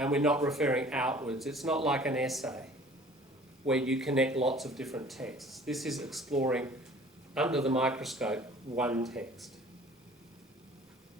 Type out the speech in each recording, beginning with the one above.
and we're not referring outwards. It's not like an essay where you connect lots of different texts. This is exploring, under the microscope, one text.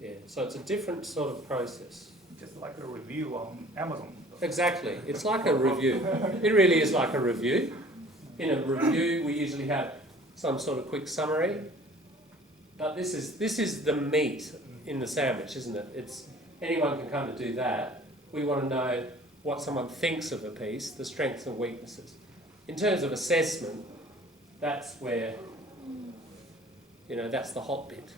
Yeah, so it's a different sort of process. Just like a review on Amazon. Exactly, it's like a review. It really is like a review. In a review, we usually have some sort of quick summary, but this is the meat in the sandwich, isn't it? It's anyone can kind of do that. We want to know what someone thinks of a piece, the strengths and weaknesses. In terms of assessment, that's where, that's the hot bit.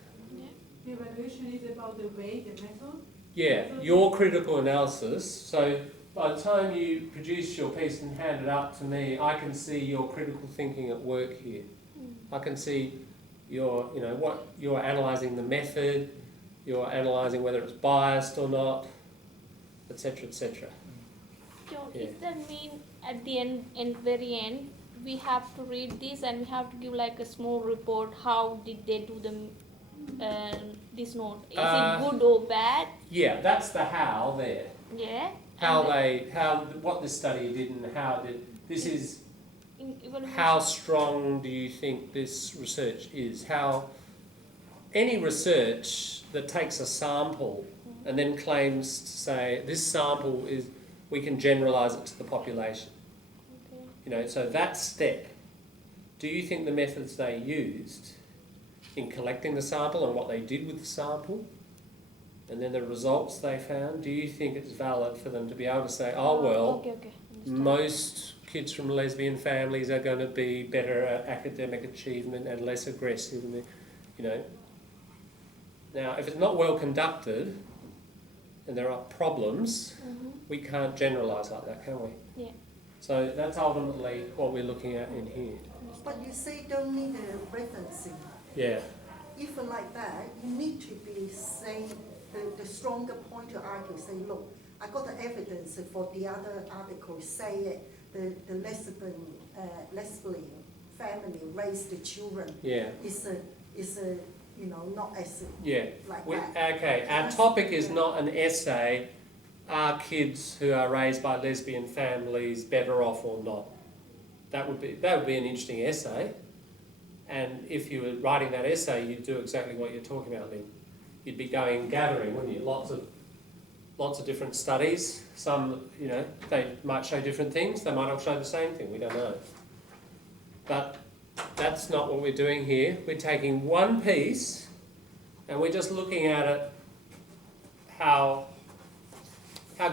The evaluation is about the way, the method? Yeah, your critical analysis. So by the time you produce your piece and hand it up to me, I can see your critical thinking at work here. I can see your, what you're analysing the method, you're analysing whether it's biased or not, etc., etc. So does that mean at the end, very end, we have to read this and we have to give like a small report? How did they do this note? Is it good or bad? Yeah, that's the how there. Yeah. What this study did and how did this is. Evaluation. How strong do you think this research is? Any research that takes a sample and then claims to say this sample is, we can generalise it to the population. Okay. So that step, do you think the methods they used in collecting the sample and what they did with the sample, and then the results they found, do you think it's valid for them to be able to say, most kids from lesbian families are going to be better at academic achievement and less aggressive, Now, if it's not well conducted and there are problems, we can't generalise like that, can we? Yeah. So that's ultimately what we're looking at in here. But you say don't need a referencing. Yeah. If like that, you need to be saying the stronger point to argue, say, look, I got the evidence for the other article, say the lesbian family raised the children. Yeah. Is not as like that. Okay, our topic is not an essay, are kids who are raised by lesbian families better off or not? That would be an interesting essay. And if you were writing that essay, you'd do exactly what you're talking about, Lynn. You'd be gathering, wouldn't you? Lots of different studies. Some, they might show different things. They might all show the same thing. We don't know. But that's not what we're doing here. We're taking one piece and we're just looking at it, how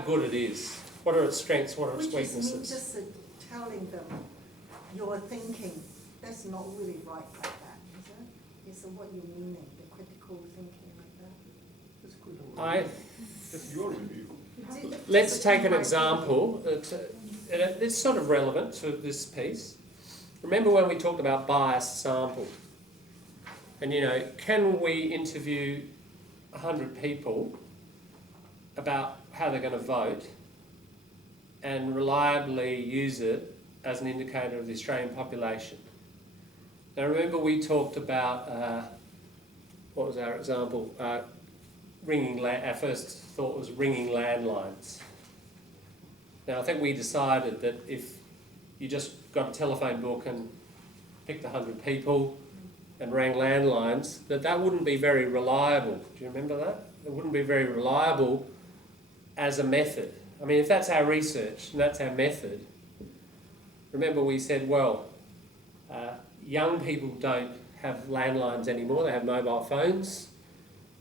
good it is. What are its strengths? What are its weaknesses? Which is just telling them your thinking. That's not really right like that, is it? It's what you're meaning, the critical thinking like that. That's good. That's your review. Let's take an example. It's sort of relevant to this piece. Remember when we talked about biased sample? And can we interview 100 people about how they're going to vote and reliably use it as an indicator of the Australian population? Now remember we talked about, what was our example? Our first thought was ringing landlines. Now I think we decided that if you just got a telephone book and picked 100 people and rang landlines, that wouldn't be very reliable. Do you remember that? It wouldn't be very reliable as a method. I mean, if that's our research and that's our method, remember we said, young people don't have landlines anymore, they have mobile phones.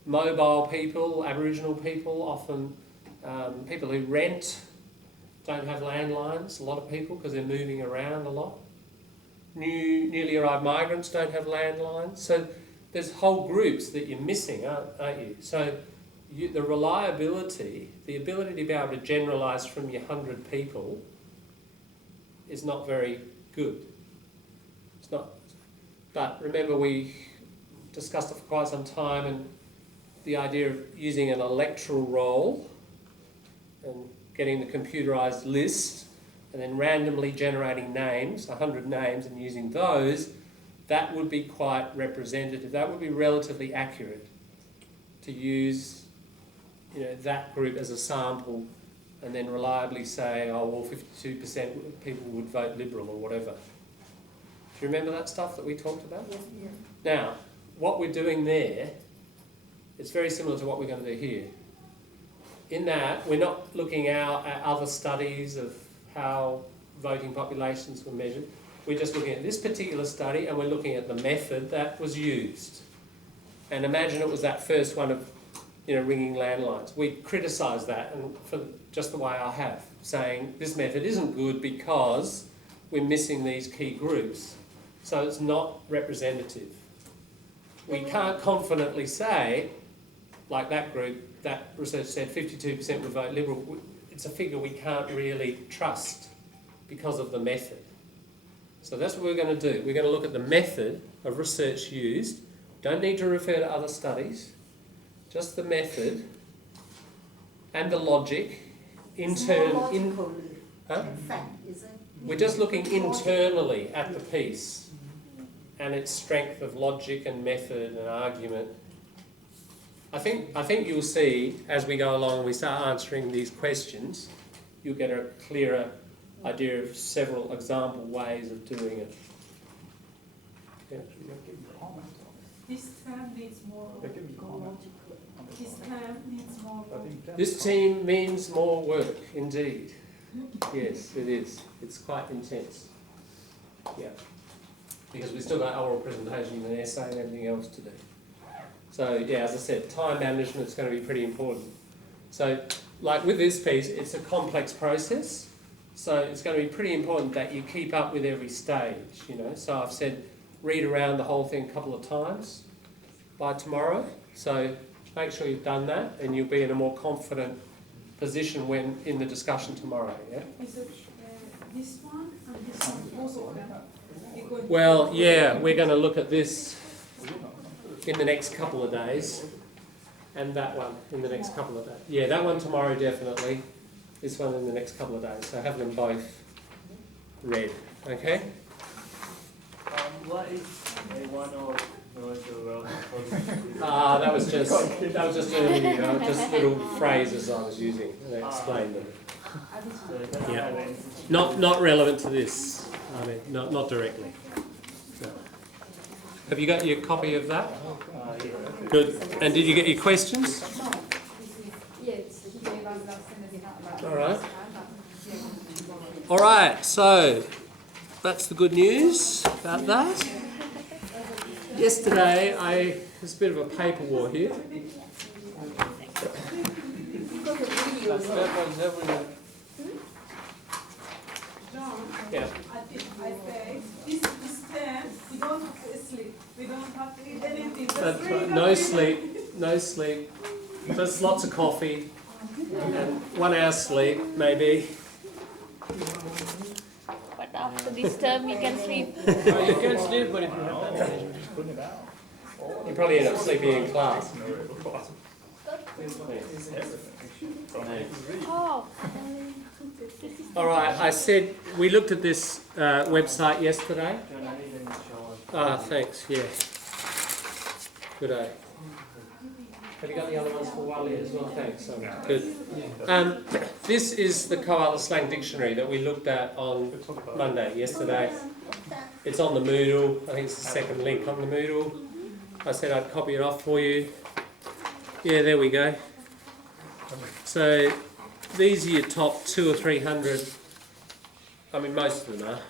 Mobile people, Aboriginal people, often people who rent don't have landlines, a lot of people, because they're moving around a lot. Newly arrived migrants don't have landlines. So there's whole groups that you're missing, aren't you? So the reliability, the ability to be able to generalise from your 100 people is not very good. It's not. But remember we discussed it for quite some time, and the idea of using an electoral roll and getting the computerised list and then randomly generating names, 100 names, and using those, that would be quite representative. That would be relatively accurate to use that group as a sample and then reliably say, oh, well, 52% people would vote Liberal or whatever. Do you remember that stuff that we talked about? Yes, yeah. Now, what we're doing there, it's very similar to what we're going to do here. In that, we're not looking out at other studies of how voting populations were measured. We're just looking at this particular study and we're looking at the method that was used. And imagine it was that first one of, ringing landlines. We criticise that, and for just the way I have, saying this method isn't good because we're missing these key groups. So it's not representative. We can't confidently say, like that group, that research said 52% would vote Liberal. It's a figure we can't really trust because of the method. So that's what we're going to do. We're going to look at the method of research used. Don't need to refer to other studies. Just the method and the logic. It's more logically, Huh? in fact, is it? We're just looking internally at the piece and its strength of logic and method and argument. I think you'll see as we go along and we start answering these questions, you'll get a clearer idea of several example ways of doing it. Yeah. This term needs more. This term needs more. This team means more work, indeed. Yes, it is. It's quite intense. Yeah. Because we've still got oral presentation and an essay and everything else to do. So, yeah, as I said, time management is going to be pretty important. So, like with this piece, it's a complex process. So it's going to be pretty important that you keep up with every stage, So I've said read around the whole thing a couple of times by tomorrow. So make sure you've done that and you'll be in a more confident position when in the discussion tomorrow, yeah? Is it this one and this one, both of them? Well, yeah, we're going to look at this in the next couple of days and that one in the next couple of days. Yeah, that one tomorrow definitely. This one in the next couple of days. So have them both read, okay? What is A1 or no? That was just earlier, just little phrases I was using and I explained them. Yeah. Not relevant to this. I mean, not directly. No. Have you got your copy of that? Yeah. Good. And did you get your questions? All right, so that's the good news about that. Yesterday, there's a bit of a paper war here. John, Yeah. I say, this term, we don't have to sleep. We don't have to eat anything. Just That's read right. it. No sleep. Just lots of coffee and 1 hour sleep, maybe. But after this term, you can sleep. You can sleep, but if you have that management, You probably end up sleeping in class. Oh. All right, I said we looked at this website yesterday. Thanks, yeah. Good day. Have you got the other ones for Wally as well? Thanks. Good. This is the co-other slang dictionary that we looked at on Monday, yesterday. It's on the Moodle. I think it's the second link on the Moodle. I said I'd copy it off for you. Yeah, there we go. So these are your top 200 or 300. I mean, most of them are.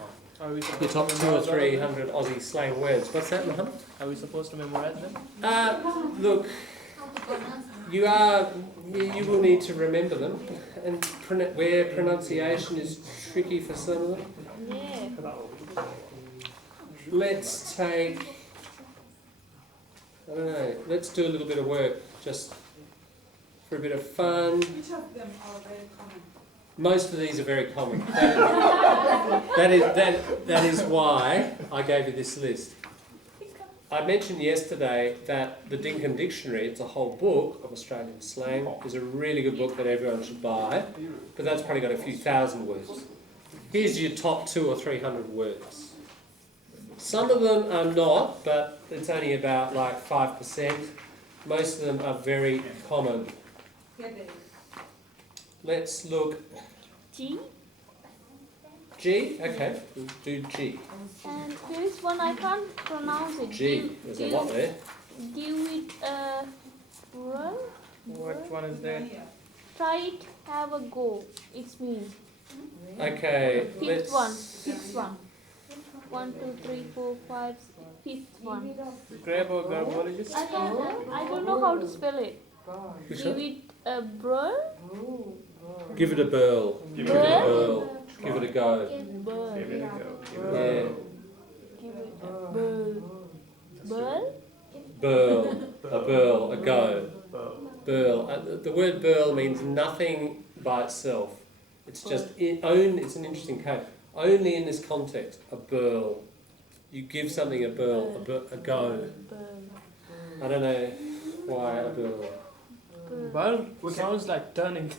Your top 200 or 300 Aussie slang words. What's that, Mohammed? are we supposed to memorize them? Look, you will need to remember them, and where pronunciation is tricky for some of them. Yeah. Let's take, I don't know, let's do a little bit of work just for a bit of fun. Which of them are very common? Most of these are very common. That is why I gave you this list. I mentioned yesterday that the Dinkin Dictionary, it's a whole book of Australian slang, is a really good book that everyone should buy, but that's probably got a few thousand words. Here's your top 200 or 300 words. Some of them are not, but it's only about like 5%. Most of them are very common. Headache. let's look. G. G? Okay, we'll do G. And there is one I can't pronounce it. G. There's a lot there. Give it a whirl. Which one is there? Try it, have a go. It's me. Okay, Fifth one. Fifth one. 1, 2, 3, 4, 5, 6. Fifth one. Grab or garbologist? I don't know how to spell it. Which Give one? it a whirl. Give it a burl. Give it a burl. Give it a go. Burl. Give it a go. Yeah. Give it a burl. Burl? Burl. A burl. A go. Burl. The word burl means nothing by itself. It's just it's an interesting case. Only in this context, a burl. You give something a burl, a go. Burl. I don't know why a burl. Well, sounds like turning.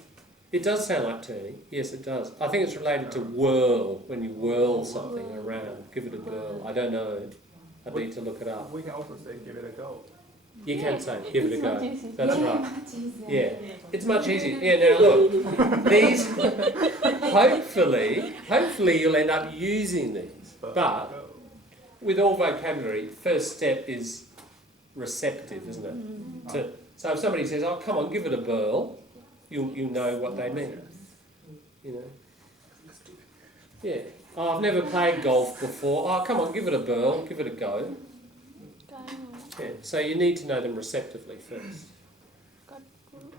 It does sound like turning. Yes, it does. I think it's related to whirl, when you whirl something around. Give it a burl. I don't know. I need to look it up. We can also say give it a go. You can say, give it a go. easier. That's right. Yeah, it's much easier. Yeah, now look, these, hopefully you'll end up using these. But with all vocabulary, first step is receptive, isn't it? So if somebody says, oh, come on, give it a burl, you'll know what they mean. You know? Yeah. Oh, I've never played golf before. Oh, come on, give it a burl, give it a go. Yeah, so you need to know them receptively first.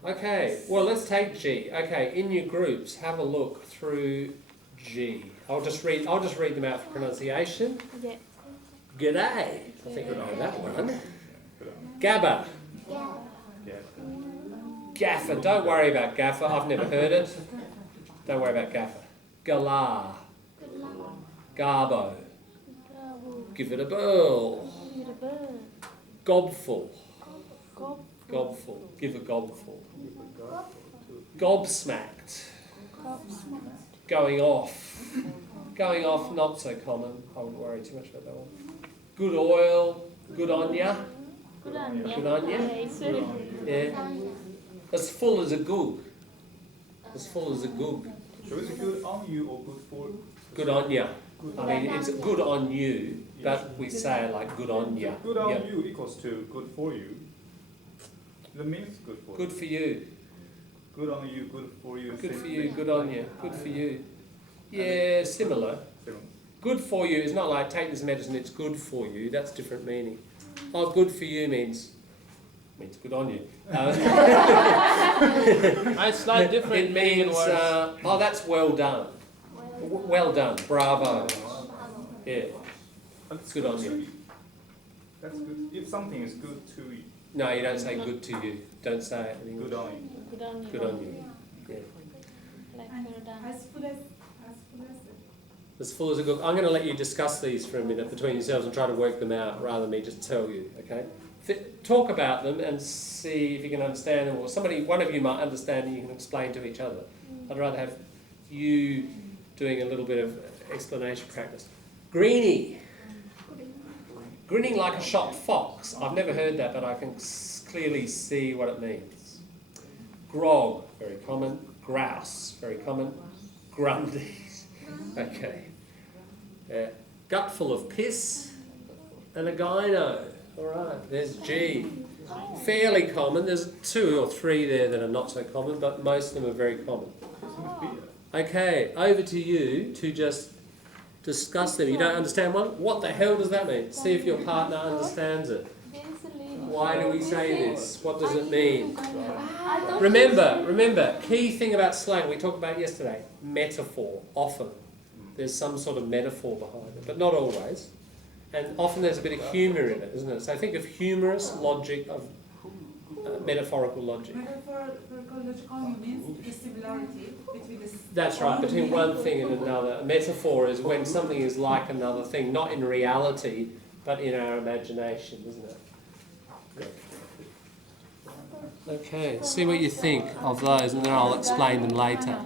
Okay, well let's take G. Okay, in your groups, have a look through G. I'll just read them out for pronunciation. Yeah. G'day. I think I know that one. Gabba. Gaffer. Don't worry about gaffer. I've never heard it. Don't worry about gaffer. Galah. Garbo. Give it a burl. Gobful. Gobful. Give a gobful. Gobsmacked. Going off. Going off, not so common. I wouldn't worry too much about that one. Good oil. Good on ya. Good on ya. Good on ya. Yeah, it's very Yeah. As full as a goog. As full as a goog. So is it good on you or good for? Good on ya. I mean, it's good on you, but we say it like good on ya. Good on Yeah. you equals to good for you. That means good for Good you. for you. Good on you, good for you. Good same for you. thing. Good on you. Good for you. Yeah, similar. Same. Good for you is not like take this medicine, it's good for you. That's different meaning. Oh, good for you means good on you. It's like different. It means, oh, that's well done. Well done. Bravo. Yeah. That's Good on to you. That's good. If something is good to you, No, you don't say good to you. Don't say it in English. good on you. good on you. Good on you. Yeah. Like well done. As full as As full as a good. I'm going to let you discuss these for a minute between yourselves and try to work them out rather than me just tell you, okay? Talk about them and see if you can understand them, or one of you might understand and you can explain to each other. I'd rather have you doing a little bit of explanation practice. Greenie. Grinning like a shot fox. I've never heard that, but I can clearly see what it means. Grog, very common. Grouse, very common. Grundy. Okay. Gut full of piss and a gyno. All right, there's G. Fairly common. There's 2 or 3 there that are not so common, but most of them are very common. Okay, over to you to just discuss them. You don't understand one? What the hell does that mean? See if your partner understands it. Why do we say this? What does it mean? Remember, key thing about slang we talked about yesterday, metaphor, often. There's some sort of metaphor behind it, but not always. And often there's a bit of humour in it, isn't it? So think of humorous logic, of metaphorical logic. metaphorical logical means the similarity between the. That's right, between one thing and another. A metaphor is when something is like another thing, not in reality, but in our imagination, isn't it? Okay, see what you think of those, and then I'll explain them later.